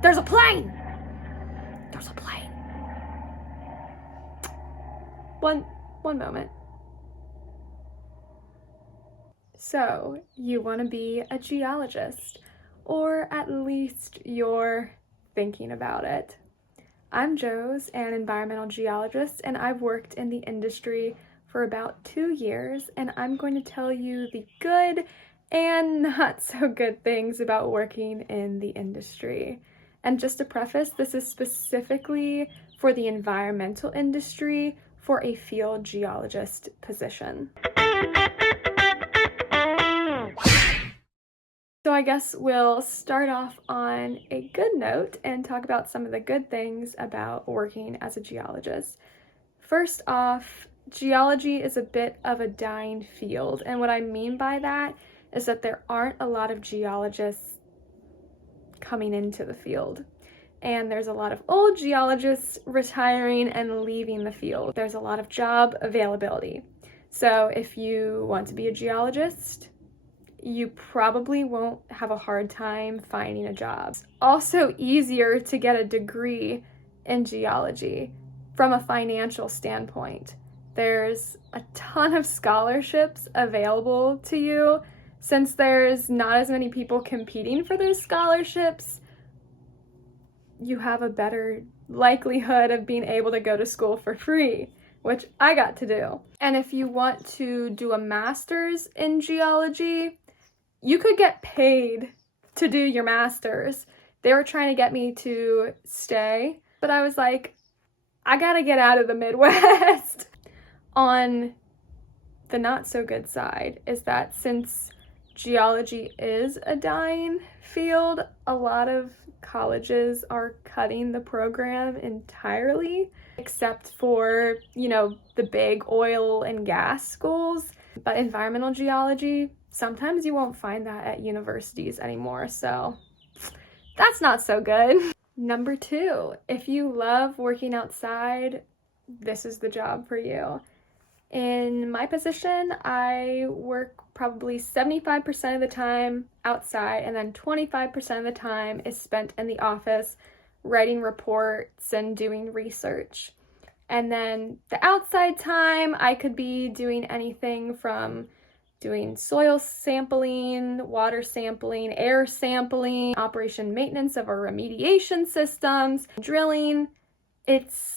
There's a plane! There's a plane. One moment. So, you want to be a geologist, or at least you're thinking about it. I'm Jos, an environmental geologist, and I've worked in the industry for about 2 years, and I'm going to tell you the good and not so good things about working in the industry. And just to preface, this is specifically for the environmental industry for a field geologist position. So I guess we'll start off on a good note and talk about some of the good things about working as a geologist. First off, geology is a bit of a dying field, and what I mean by that is that there aren't a lot of geologists coming into the field. And there's a lot of old geologists retiring and leaving the field. There's a lot of job availability. So if you want to be a geologist, you probably won't have a hard time finding a job. It's also easier to get a degree in geology from a financial standpoint. There's a ton of scholarships available to you. Since there's not as many people competing for those scholarships, you have a better likelihood of being able to go to school for free, which I got to do. And if you want to do a master's in geology, you could get paid to do your master's. They were trying to get me to stay, but I was like, I gotta get out of the Midwest. On the not so good side is that since geology is a dying field, a lot of colleges are cutting the program entirely, except for, the big oil and gas schools. But environmental geology, sometimes you won't find that at universities anymore, so that's not so good. Number 2, if you love working outside, this is the job for you. In my position, I work probably 75% of the time outside, and then 25% of the time is spent in the office writing reports and doing research. And then the outside time, I could be doing anything from doing soil sampling, water sampling, air sampling, operation maintenance of our remediation systems, drilling. It's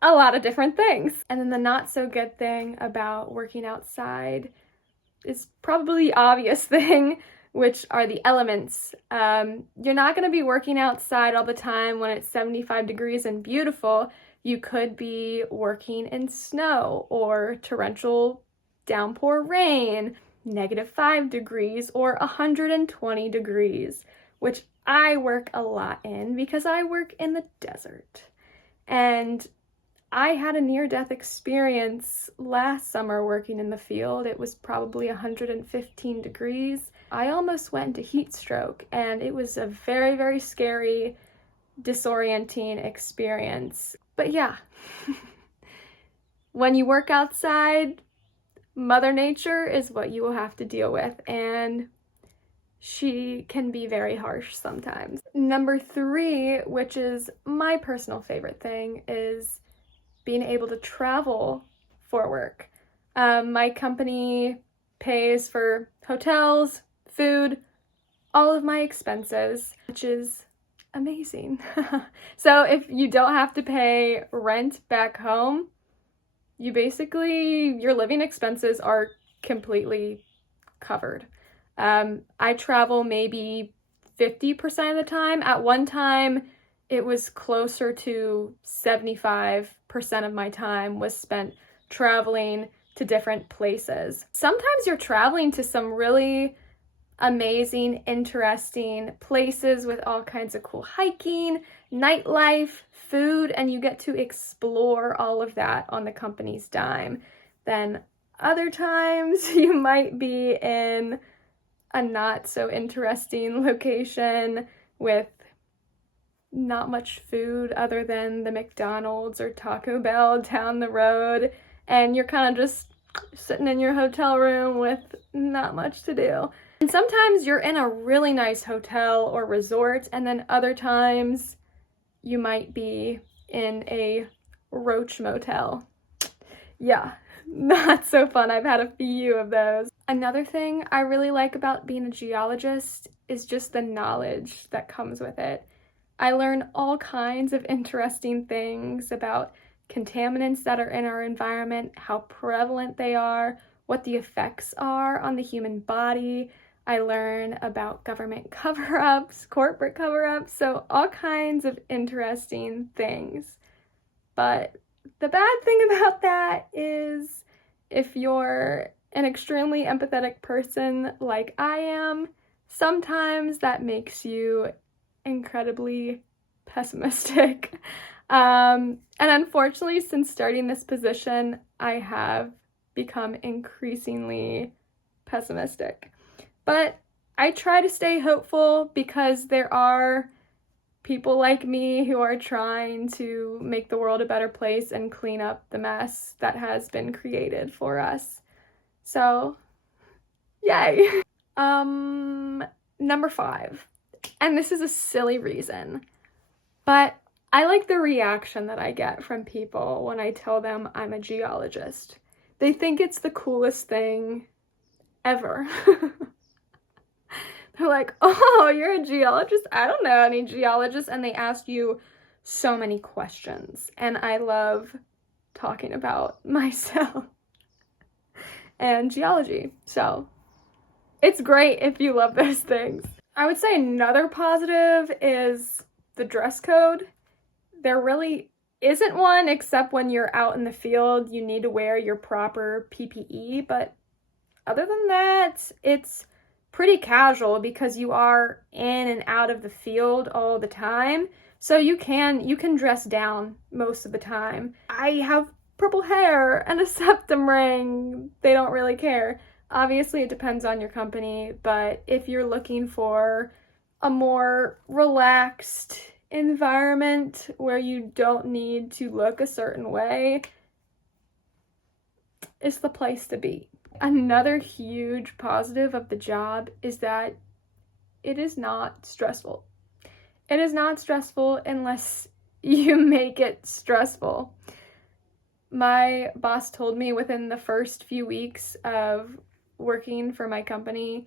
a lot of different things. And then the not so good thing about working outside is probably the obvious thing, which are the elements. You're not going to be working outside all the time when it's 75 degrees and beautiful. You could be working in snow or torrential downpour rain, -5 degrees or 120 degrees, which I work a lot in because I work in the desert. And I had a near-death experience last summer working in the field. It was probably 115 degrees. I almost went into heat stroke, and it was a very, very scary, disorienting experience. But yeah, when you work outside, Mother Nature is what you will have to deal with, and she can be very harsh sometimes. Number 3, which is my personal favorite thing, is being able to travel for work. My company pays for hotels, food, all of my expenses, which is amazing. So if you don't have to pay rent back home, your living expenses are completely covered. I travel maybe 50% of the time. At one time, it was closer to 75% of my time was spent traveling to different places. Sometimes you're traveling to some really amazing, interesting places with all kinds of cool hiking, nightlife, food, and you get to explore all of that on the company's dime. Then other times you might be in a not so interesting location with not much food other than the McDonald's or Taco Bell down the road, and you're kind of just sitting in your hotel room with not much to do. And sometimes you're in a really nice hotel or resort, and then other times you might be in a roach motel. Yeah, not so fun. I've had a few of those. Another thing I really like about being a geologist is just the knowledge that comes with it. I learn all kinds of interesting things about contaminants that are in our environment, how prevalent they are, what the effects are on the human body. I learn about government cover-ups, corporate cover-ups, so all kinds of interesting things. But the bad thing about that is if you're an extremely empathetic person like I am, sometimes that makes you incredibly pessimistic. And unfortunately, since starting this position, I have become increasingly pessimistic. But I try to stay hopeful because there are people like me who are trying to make the world a better place and clean up the mess that has been created for us. So, yay! Number 5. And this is a silly reason, but I like the reaction that I get from people when I tell them I'm a geologist. They think it's the coolest thing ever. They're like, oh, you're a geologist? I don't know any geologists. And they ask you so many questions. And I love talking about myself and geology. So it's great if you love those things. I would say another positive is the dress code. There really isn't one, except when you're out in the field, you need to wear your proper PPE. But other than that, it's pretty casual because you are in and out of the field all the time. So you can dress down most of the time. I have purple hair and a septum ring. They don't really care. Obviously, it depends on your company, but if you're looking for a more relaxed environment where you don't need to look a certain way, it's the place to be. Another huge positive of the job is that it is not stressful. It is not stressful unless you make it stressful. My boss told me within the first few weeks of working for my company,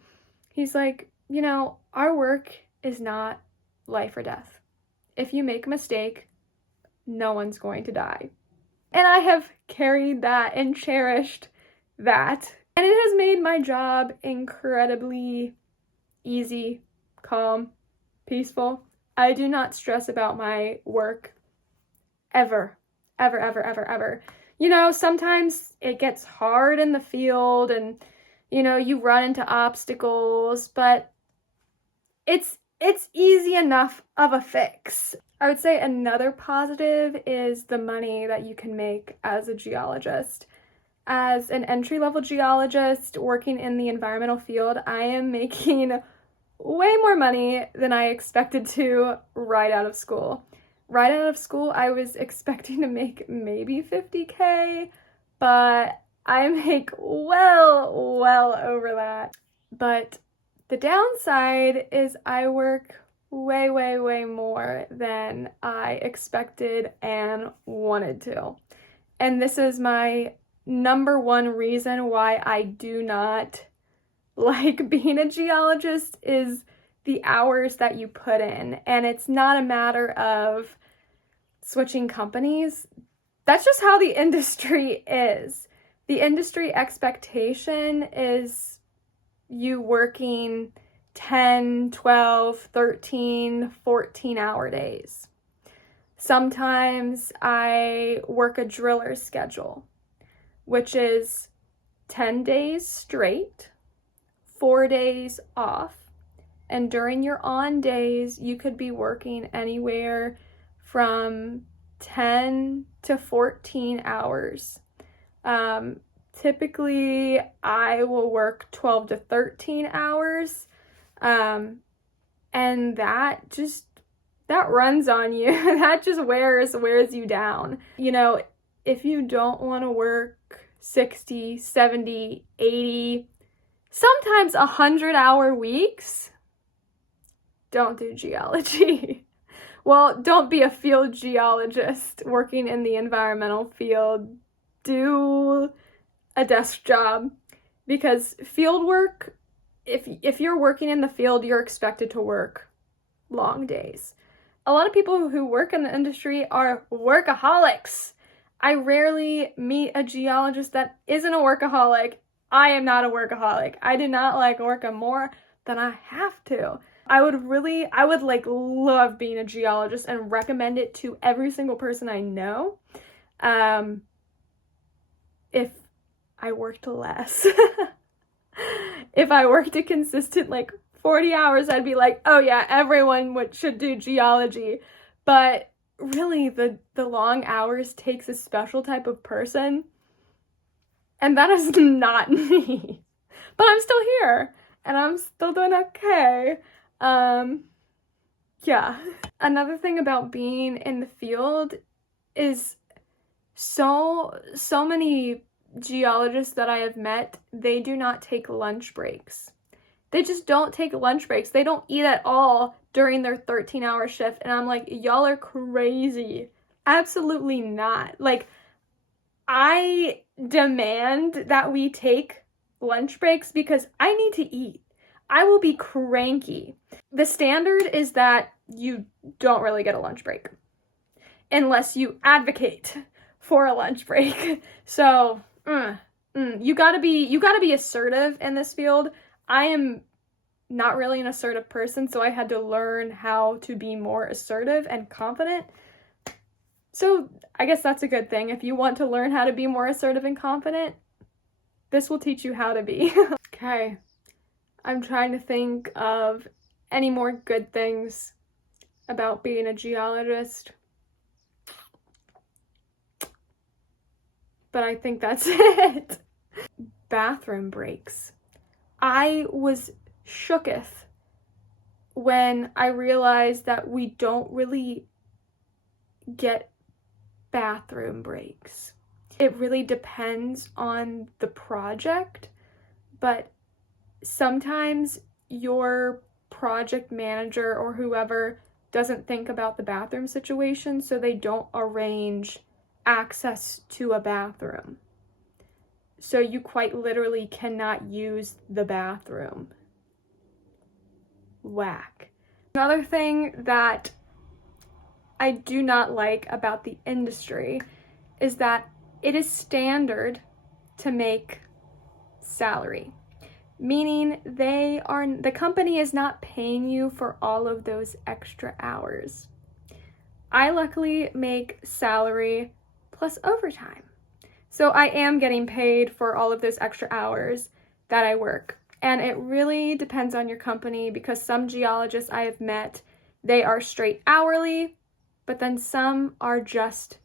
he's like, our work is not life or death. If you make a mistake, no one's going to die. And I have carried that and cherished that. And it has made my job incredibly easy, calm, peaceful. I do not stress about my work ever, ever, ever, ever, ever. Sometimes it gets hard in the field and, you run into obstacles, but it's easy enough of a fix. I would say another positive is the money that you can make as a geologist. As an entry-level geologist working in the environmental field, I am making way more money than I expected to right out of school. Right out of school, I was expecting to make maybe $50K, but I make well over that. But the downside is I work way, way, way more than I expected and wanted to. And this is my number one reason why I do not like being a geologist is the hours that you put in. And it's not a matter of switching companies. That's just how the industry is. The industry expectation is you working 10, 12, 13, 14-hour days. Sometimes I work a driller schedule, which is 10 days straight, 4 days off. And during your on days, you could be working anywhere from 10 to 14 hours. Typically, I will work 12 to 13 hours. And that runs on you. That just wears you down. If you don't want to work 60, 70, 80, sometimes 100-hour weeks, don't do geology. Well, don't be a field geologist working in the environmental field. Do a desk job, because field work, if you're working in the field, you're expected to work long days. A lot of people who work in the industry are workaholics. I rarely meet a geologist that isn't a workaholic. I am not a workaholic. I do not like working more than I have to. I would love being a geologist and recommend it to every single person I know. If I worked less. If I worked a consistent 40 hours, I'd be like, oh yeah, everyone should do geology. But really, the long hours takes a special type of person, and that is not me. But I'm still here, and I'm still doing okay. Yeah. Another thing about being in the field is so many geologists that I have met, they do not take lunch breaks. They just don't take lunch breaks. They don't eat at all during their 13-hour shift. And I'm like, y'all are crazy. Absolutely not. I demand that we take lunch breaks because I need to eat. I will be cranky. The standard is that you don't really get a lunch break unless you advocate for a lunch break. So, you gotta be assertive in this field. I am not really an assertive person, so I had to learn how to be more assertive and confident. So I guess that's a good thing. If you want to learn how to be more assertive and confident, this will teach you how to be. Okay, I'm trying to think of any more good things about being a geologist. But I think that's it. Bathroom breaks. I was shooketh when I realized that we don't really get bathroom breaks. It really depends on the project, but sometimes your project manager or whoever doesn't think about the bathroom situation, so they don't arrange access to a bathroom. So you quite literally cannot use the bathroom. Whack. Another thing that I do not like about the industry is that it is standard to make salary, meaning the company is not paying you for all of those extra hours. I luckily make salary plus overtime. So I am getting paid for all of those extra hours that I work. And it really depends on your company, because some geologists I have met, they are straight hourly, but then some are just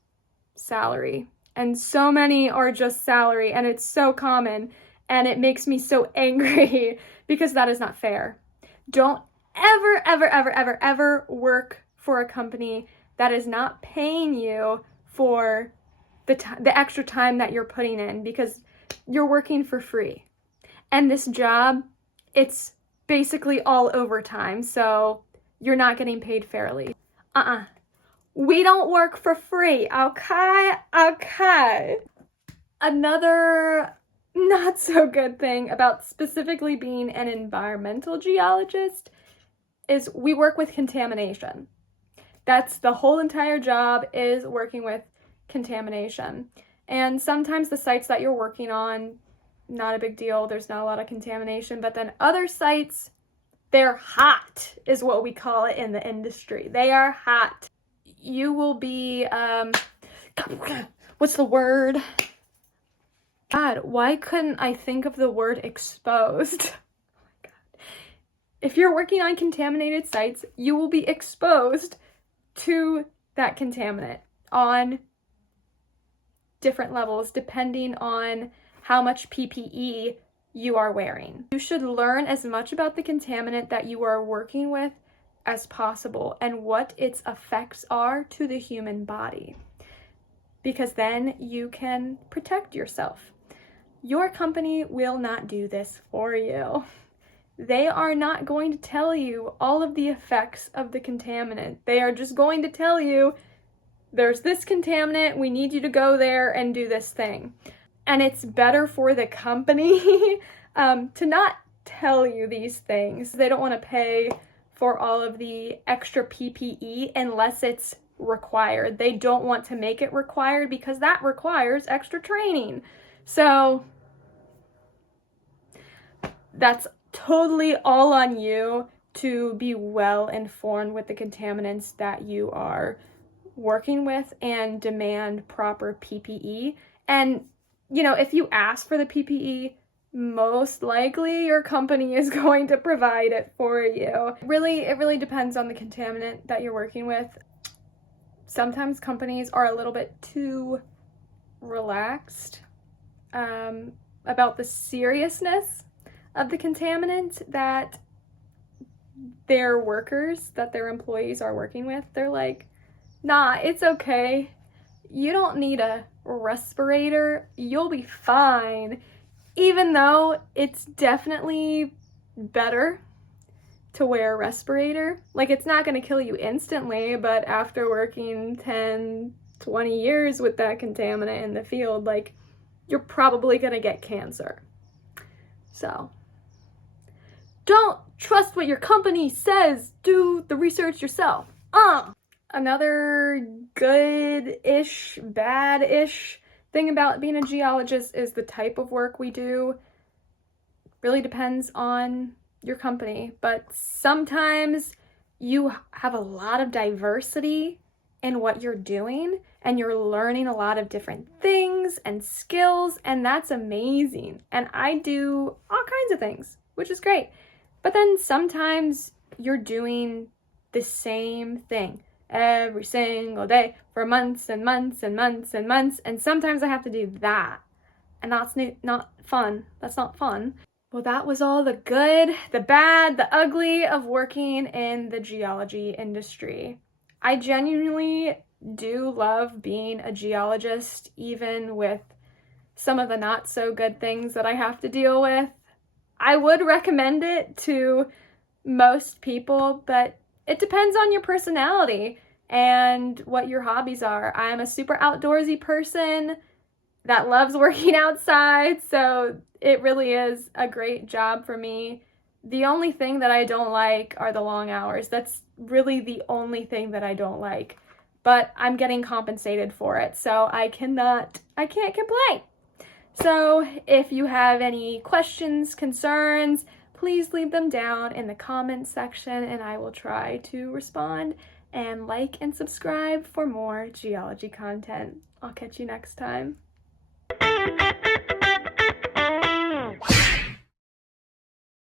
salary. And so many are just salary, and it's so common, and it makes me so angry because that is not fair. Don't ever work for a company that is not paying you for the extra time that you're putting in, because you're working for free. And this job, it's basically all overtime, so you're not getting paid fairly. We don't work for free, okay? Another not so good thing about specifically being an environmental geologist is we work with contamination. That's the whole entire job, is working with contamination. And sometimes the sites that you're working on, not a big deal, there's not a lot of contamination, but then other sites, they're hot, is what we call it in the industry. They are hot. You will be, what's the word? God, why couldn't I think of the word exposed? Oh my God. If you're working on contaminated sites, you will be exposed to that contaminant on different levels depending on how much PPE you are wearing. You should learn as much about the contaminant that you are working with as possible and what its effects are to the human body, because then you can protect yourself. Your company will not do this for you. They are not going to tell you all of the effects of the contaminant. They are just going to tell you, there's this contaminant, we need you to go there and do this thing. And it's better for the company to not tell you these things. They don't want to pay for all of the extra PPE unless it's required. They don't want to make it required because that requires extra training. So that's totally all on you to be well informed with the contaminants that you are working with and demand proper PPE. And, you know, if you ask for the PPE, most likely your company is going to provide it for you. It really depends on the contaminant that you're working with. Sometimes companies are a little bit too relaxed about the seriousness of the contaminant that their workers, that their employees are working with. They're like, nah, it's okay. You don't need a respirator. You'll be fine. Even though it's definitely better to wear a respirator. Like, it's not going to kill you instantly, but after working 10, 20 years with that contaminant in the field, like, you're probably going to get cancer. So, don't trust what your company says. Do the research yourself. Another good-ish, bad-ish thing about being a geologist is the type of work we do. Really depends on your company, but sometimes you have a lot of diversity in what you're doing and you're learning a lot of different things and skills, and that's amazing. And I do all kinds of things, which is great. But then sometimes you're doing the same thing every single day for months and months and months and months, and sometimes I have to do that, and that's not fun. That's not fun. Well, that was all the good, the bad, the ugly of working in the geology industry. I genuinely do love being a geologist, even with some of the not so good things that I have to deal with. I would recommend it to most people, but it depends on your personality and what your hobbies are. I'm a super outdoorsy person that loves working outside, so it really is a great job for me. The only thing that I don't like are the long hours. That's really the only thing that I don't like. But I'm getting compensated for it, so I can't complain. So if you have any questions, concerns, please leave them down in the comments section and I will try to respond. And like and subscribe for more geology content. I'll catch you next time.